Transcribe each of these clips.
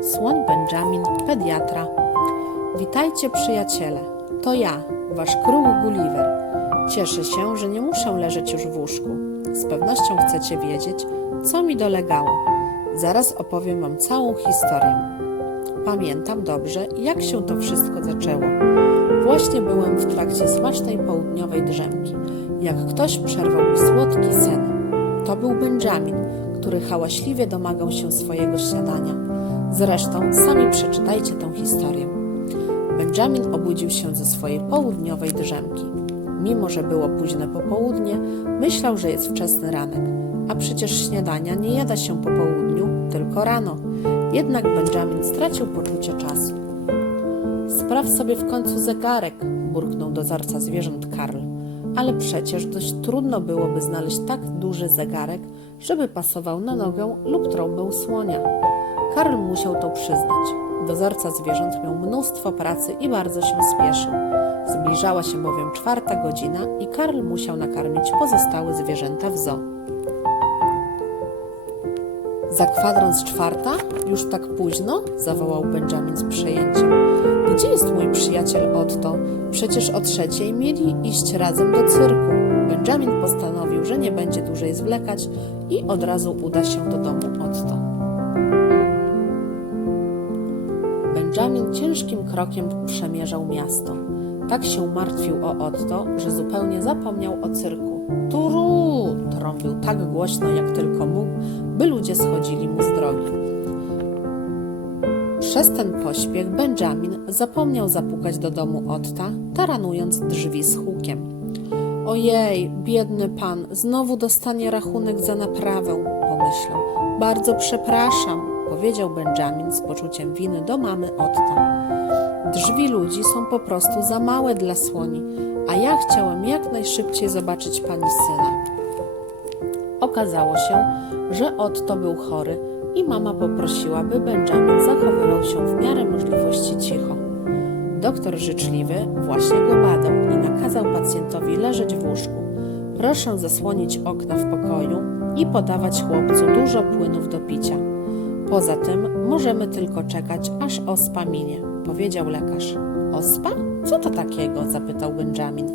Słoń Benjamin, pediatra. Witajcie przyjaciele, to ja, wasz król Gulliver. Cieszę się, że nie muszę leżeć już w łóżku. Z pewnością chcecie wiedzieć, co mi dolegało. Zaraz opowiem wam całą historię. Pamiętam dobrze, jak się to wszystko zaczęło. Właśnie byłem w trakcie smacznej południowej drzemki, jak ktoś przerwał mi słodki sen. To był Benjamin, który hałaśliwie domagał się swojego śniadania. Zresztą sami przeczytajcie tę historię. Benjamin obudził się ze swojej południowej drzemki. Mimo, że było późne popołudnie, myślał, że jest wczesny ranek. A przecież śniadania nie jada się po południu, tylko rano. Jednak Benjamin stracił poczucie czasu. Spraw sobie w końcu zegarek, burknął dozorca zwierząt Karl. Ale przecież dość trudno byłoby znaleźć tak duży zegarek, żeby pasował na nogę lub trąbę słonia. Karl musiał to przyznać. Dozorca zwierząt miał mnóstwo pracy i bardzo się spieszył. Zbliżała się bowiem czwarta godzina i Karl musiał nakarmić pozostałe zwierzęta w zoo. Za kwadrans czwarta? Już tak późno? zawołał Benjamin z przejęciem. Gdzie jest mój przyjaciel Otto? Przecież o trzeciej mieli iść razem do cyrku. Benjamin postanowił, że nie będzie dłużej zwlekać i od razu uda się do domu Otto. Benjamin ciężkim krokiem przemierzał miasto. Tak się martwił o Otto, że zupełnie zapomniał o cyrku. Turu! trąbił tak głośno, jak tylko mógł, by ludzie schodzili mu z drogi. Przez ten pośpiech Benjamin zapomniał zapukać do domu Otta, taranując drzwi z hukiem. Ojej, biedny pan, znowu dostanie rachunek za naprawę, pomyślał. Bardzo przepraszam, powiedział Benjamin z poczuciem winy do mamy Otta. Drzwi ludzi są po prostu za małe dla słoni, a ja chciałem jak najszybciej zobaczyć pani syna. Okazało się, że Otto był chory i mama poprosiła, by Benjamin zachowywał się w miarę możliwości cicho. Doktor życzliwy właśnie go badał i nakazał pacjentowi leżeć w łóżku. Proszę zasłonić okna w pokoju i podawać chłopcu dużo płynów do picia. Poza tym możemy tylko czekać, aż ospa minie, powiedział lekarz. Ospa? Co to takiego? zapytał Benjamin.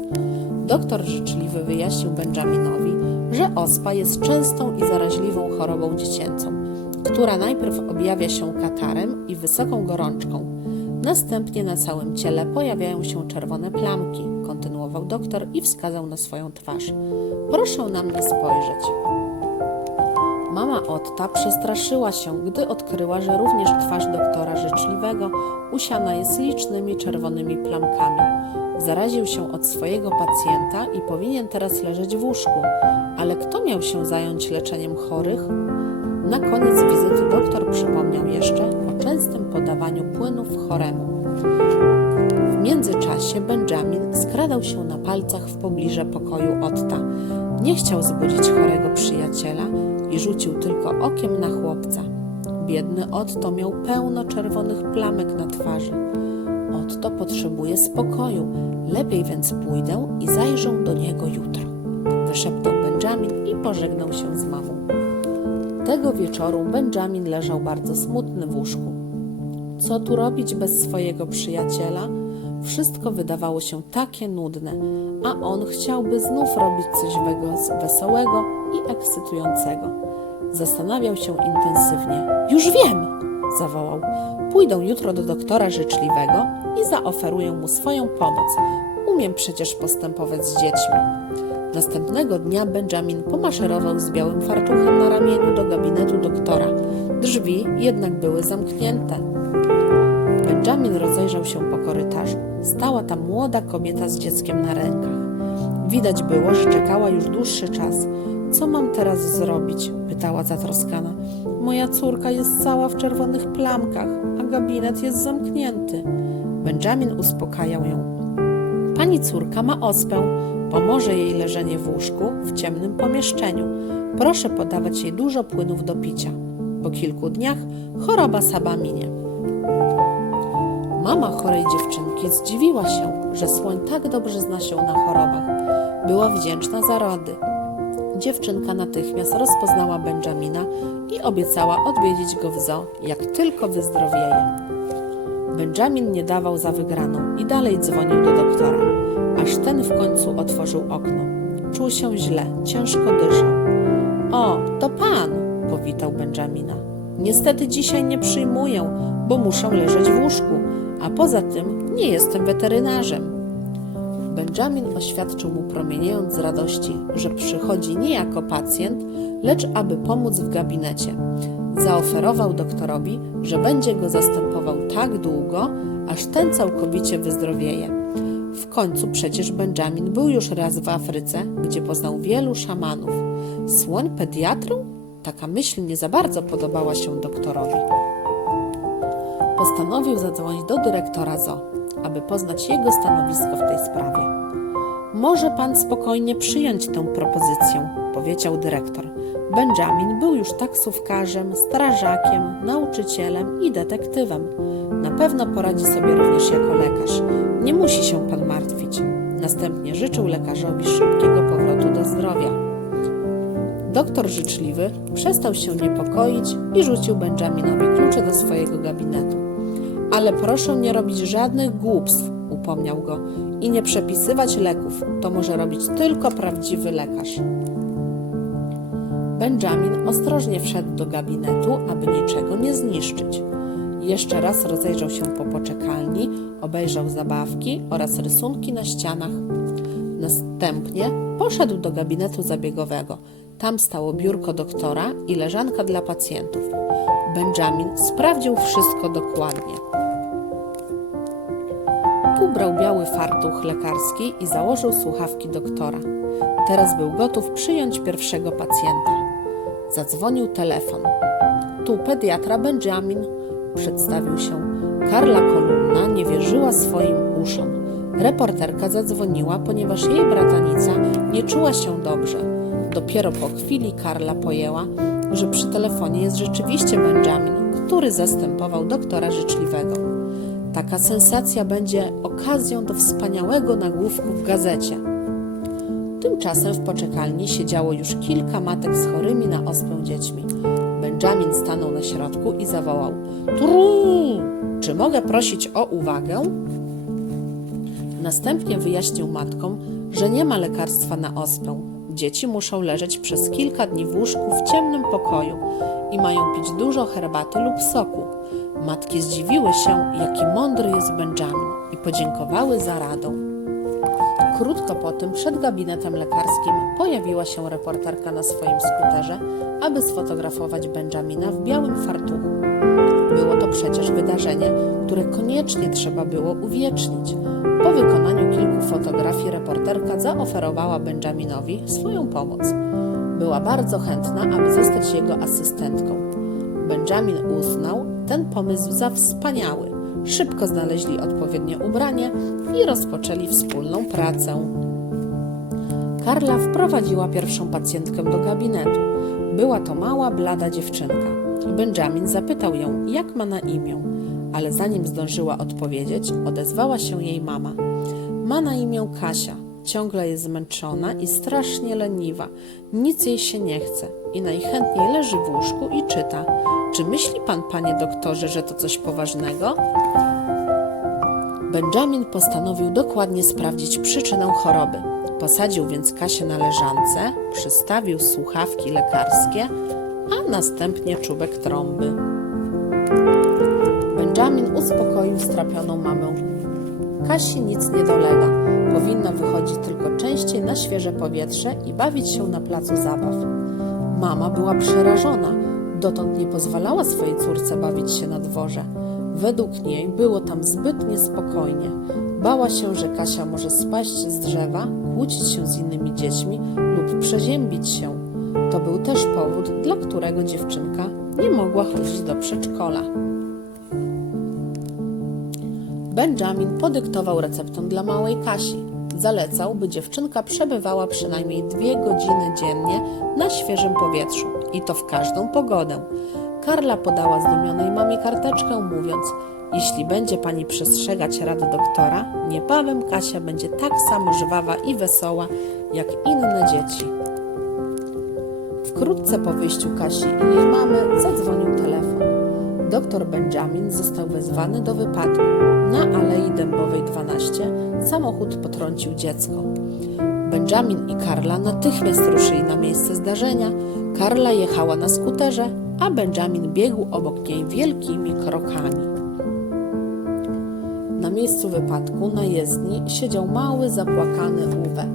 Doktor życzliwy wyjaśnił Benjaminowi, że ospa jest częstą i zaraźliwą chorobą dziecięcą, która najpierw objawia się katarem i wysoką gorączką. Następnie na całym ciele pojawiają się czerwone plamki, kontynuował doktor i wskazał na swoją twarz. Proszę na mnie spojrzeć. Mama Otta przestraszyła się, gdy odkryła, że również twarz doktora życzliwego usiana jest licznymi czerwonymi plamkami. Zaraził się od swojego pacjenta i powinien teraz leżeć w łóżku, ale kto miał się zająć leczeniem chorych? Na koniec wizyty doktor przypomniał jeszcze o częstym podawaniu płynów choremu. W międzyczasie Benjamin skradał się na palcach w pobliże pokoju Otta. Nie chciał zbudzić chorego przyjaciela i rzucił tylko okiem na chłopca. Biedny Otto miał pełno czerwonych plamek na twarzy. Otto potrzebuje spokoju, lepiej więc pójdę i zajrzę do niego jutro. Wyszeptał Benjamin i pożegnał się z mamą. Tego wieczoru Benjamin leżał bardzo smutny w łóżku. Co tu robić bez swojego przyjaciela? Wszystko wydawało się takie nudne, a on chciałby znów robić coś wesołego i ekscytującego. Zastanawiał się intensywnie. Już wiem! zawołał. Pójdę jutro do doktora życzliwego i zaoferuję mu swoją pomoc. Umiem przecież postępować z dziećmi. Następnego dnia Benjamin pomaszerował z białym fartuchem na ramieniu do gabinetu doktora. Drzwi jednak były zamknięte. Benjamin rozejrzał się po korytarzu. Stała tam młoda kobieta z dzieckiem na rękach. Widać było, że czekała już dłuższy czas. Co mam teraz zrobić? pytała zatroskana. Moja córka jest cała w czerwonych plamkach, a gabinet jest zamknięty. Benjamin uspokajał ją. Pani córka ma ospę. Pomoże jej leżenie w łóżku w ciemnym pomieszczeniu. Proszę podawać jej dużo płynów do picia. Po kilku dniach choroba sama minie. Mama chorej dziewczynki zdziwiła się, że słoń tak dobrze zna się na chorobach. Była wdzięczna za rady. Dziewczynka natychmiast rozpoznała Benjamina i obiecała odwiedzić go w zoo, jak tylko wyzdrowieje. Benjamin nie dawał za wygraną i dalej dzwonił do doktora, aż ten w końcu otworzył okno. Czuł się źle, ciężko dyszał. O, to pan! powitał Benjamina. Niestety dzisiaj nie przyjmuję, bo muszę leżeć w łóżku, a poza tym nie jestem weterynarzem. Benjamin oświadczył mu promieniejąc z radości, że przychodzi nie jako pacjent, lecz aby pomóc w gabinecie. Zaoferował doktorowi, że będzie go zastępował tak długo, aż ten całkowicie wyzdrowieje. W końcu przecież Benjamin był już raz w Afryce, gdzie poznał wielu szamanów. Słoń pediatrą? Taka myśl nie za bardzo podobała się doktorowi. Postanowił zadzwonić do dyrektora zoo, aby poznać jego stanowisko w tej sprawie. Może pan spokojnie przyjąć tę propozycję, powiedział dyrektor. Benjamin był już taksówkarzem, strażakiem, nauczycielem i detektywem. Na pewno poradzi sobie również jako lekarz. Nie musi się pan martwić. Następnie życzył lekarzowi szybkiego powrotu do zdrowia. Doktor życzliwy przestał się niepokoić i rzucił Benjaminowi klucze do swojego gabinetu. Ale proszę nie robić żadnych głupstw, upomniał go, i nie przepisywać leków. To może robić tylko prawdziwy lekarz. Benjamin ostrożnie wszedł do gabinetu, aby niczego nie zniszczyć. Jeszcze raz rozejrzał się po poczekalni, obejrzał zabawki oraz rysunki na ścianach. Następnie poszedł do gabinetu zabiegowego. Tam stało biurko doktora i leżanka dla pacjentów. Benjamin sprawdził wszystko dokładnie. Ubrał biały fartuch lekarski i założył słuchawki doktora. Teraz był gotów przyjąć pierwszego pacjenta. Zadzwonił telefon. Tu pediatra Benjamin, przedstawił się. Karla Kolumna nie wierzyła swoim uszom. Reporterka zadzwoniła, ponieważ jej bratanica nie czuła się dobrze. Dopiero po chwili Karla pojęła, że przy telefonie jest rzeczywiście Benjamin, który zastępował doktora życzliwego. Taka sensacja będzie okazją do wspaniałego nagłówku w gazecie. Tymczasem w poczekalni siedziało już kilka matek z chorymi na ospę dziećmi. Benjamin stanął na środku i zawołał: Tru! Czy mogę prosić o uwagę? Następnie wyjaśnił matkom, że nie ma lekarstwa na ospę. Dzieci muszą leżeć przez kilka dni w łóżku w ciemnym pokoju i mają pić dużo herbaty lub soku. Matki zdziwiły się, jaki mądry jest Benjamin i podziękowały za radę. Krótko po tym przed gabinetem lekarskim pojawiła się reporterka na swoim skuterze, aby sfotografować Benjamina w białym fartuchu. Było to przecież wydarzenie, które koniecznie trzeba było uwiecznić. Po wykonaniu kilku fotografii reporterka zaoferowała Benjaminowi swoją pomoc. Była bardzo chętna, aby zostać jego asystentką. Benjamin uznał ten pomysł za wspaniały. Szybko znaleźli odpowiednie ubranie i rozpoczęli wspólną pracę. Karla wprowadziła pierwszą pacjentkę do gabinetu. Była to mała, blada dziewczynka. Benjamin zapytał ją, jak ma na imię, ale zanim zdążyła odpowiedzieć, odezwała się jej mama. Ma na imię Kasia. Ciągle jest zmęczona i strasznie leniwa. Nic jej się nie chce i najchętniej leży w łóżku i czyta. Czy myśli pan, panie doktorze, że to coś poważnego? Benjamin postanowił dokładnie sprawdzić przyczynę choroby. Posadził więc Kasię na leżance, przystawił słuchawki lekarskie, a następnie czubek trąby. Benjamin uspokoił strapioną mamę. Kasi nic nie dolega. Powinna wychodzić tylko częściej na świeże powietrze i bawić się na placu zabaw. Mama była przerażona. Dotąd nie pozwalała swojej córce bawić się na dworze. Według niej było tam zbyt niespokojnie. Bała się, że Kasia może spaść z drzewa, kłócić się z innymi dziećmi lub przeziębić się. To był też powód, dla którego dziewczynka nie mogła chodzić do przedszkola. Benjamin podyktował receptę dla małej Kasi. Zalecał, by dziewczynka przebywała przynajmniej dwie godziny dziennie na świeżym powietrzu i to w każdą pogodę. Karla podała zdumionej mamie karteczkę, mówiąc: Jeśli będzie pani przestrzegać rady doktora, niebawem Kasia będzie tak samo żwawa i wesoła jak inne dzieci. Wkrótce po wyjściu Kasi i jej mamy zadzwonił telefon. Doktor Benjamin został wezwany do wypadku. Na Alei Dębowej 12 samochód potrącił dziecko. Benjamin i Karla natychmiast ruszyli na miejsce zdarzenia. Karla jechała na skuterze, a Benjamin biegł obok niej wielkimi krokami. Na miejscu wypadku na jezdni siedział mały, zapłakany Uwe.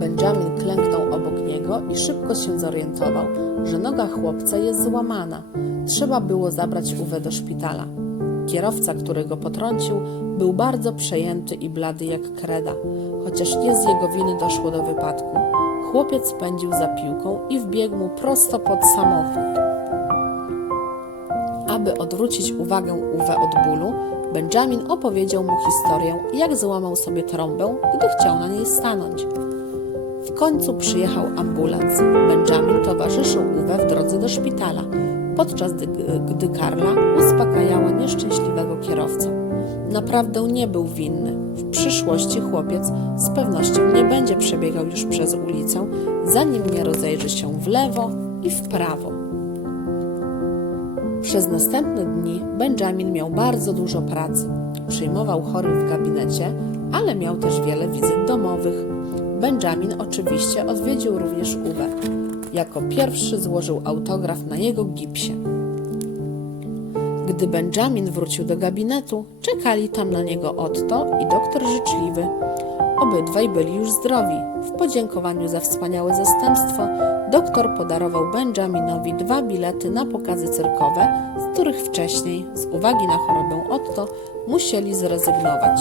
Benjamin klęknął obok niego i szybko się zorientował, że noga chłopca jest złamana. Trzeba było zabrać Uwe do szpitala. Kierowca, który go potrącił, był bardzo przejęty i blady jak kreda, chociaż nie z jego winy doszło do wypadku. Chłopiec pędził za piłką i wbiegł mu prosto pod samochód. Aby odwrócić uwagę Uwe od bólu, Benjamin opowiedział mu historię, jak złamał sobie trąbę, gdy chciał na niej stanąć. W końcu przyjechał ambulans. Benjamin towarzyszył Uwe w drodze do szpitala, podczas gdy, gdy Karla uspokajała nieszczęśliwego kierowcę. Naprawdę nie był winny. W przyszłości chłopiec z pewnością nie będzie przebiegał już przez ulicę, zanim nie rozejrzy się w lewo i w prawo. Przez następne dni Benjamin miał bardzo dużo pracy. Przyjmował chorych w gabinecie, ale miał też wiele wizyt domowych. Benjamin oczywiście odwiedził również Uwe. Jako pierwszy złożył autograf na jego gipsie. Gdy Benjamin wrócił do gabinetu, czekali tam na niego Otto i doktor życzliwy. Obydwaj byli już zdrowi. W podziękowaniu za wspaniałe zastępstwo doktor podarował Benjaminowi dwa bilety na pokazy cyrkowe, z których wcześniej, z uwagi na chorobę Otto, musieli zrezygnować.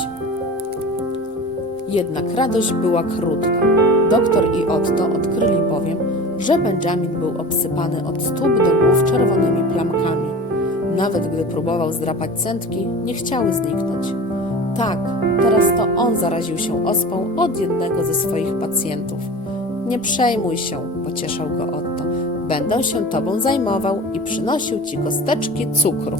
Jednak radość była krótka. Doktor i Otto odkryli bowiem, że Benjamin był obsypany od stóp do głów czerwonymi plamkami. Nawet gdy próbował zdrapać centki, nie chciały zniknąć. Tak, teraz to on zaraził się ospą od jednego ze swoich pacjentów. Nie przejmuj się, pocieszał go Otto. Będę się tobą zajmował i przynosił ci kosteczki cukru.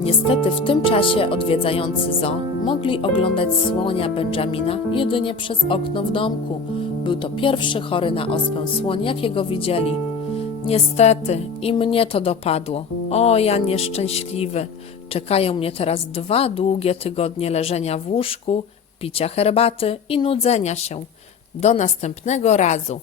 Niestety w tym czasie odwiedzający zoo mogli oglądać słonia Benjamina jedynie przez okno w domku. Był to pierwszy chory na ospę słoń, jakiego widzieli. Niestety i mnie to dopadło. O, ja nieszczęśliwy. Czekają mnie teraz dwa długie tygodnie leżenia w łóżku, picia herbaty i nudzenia się. Do następnego razu.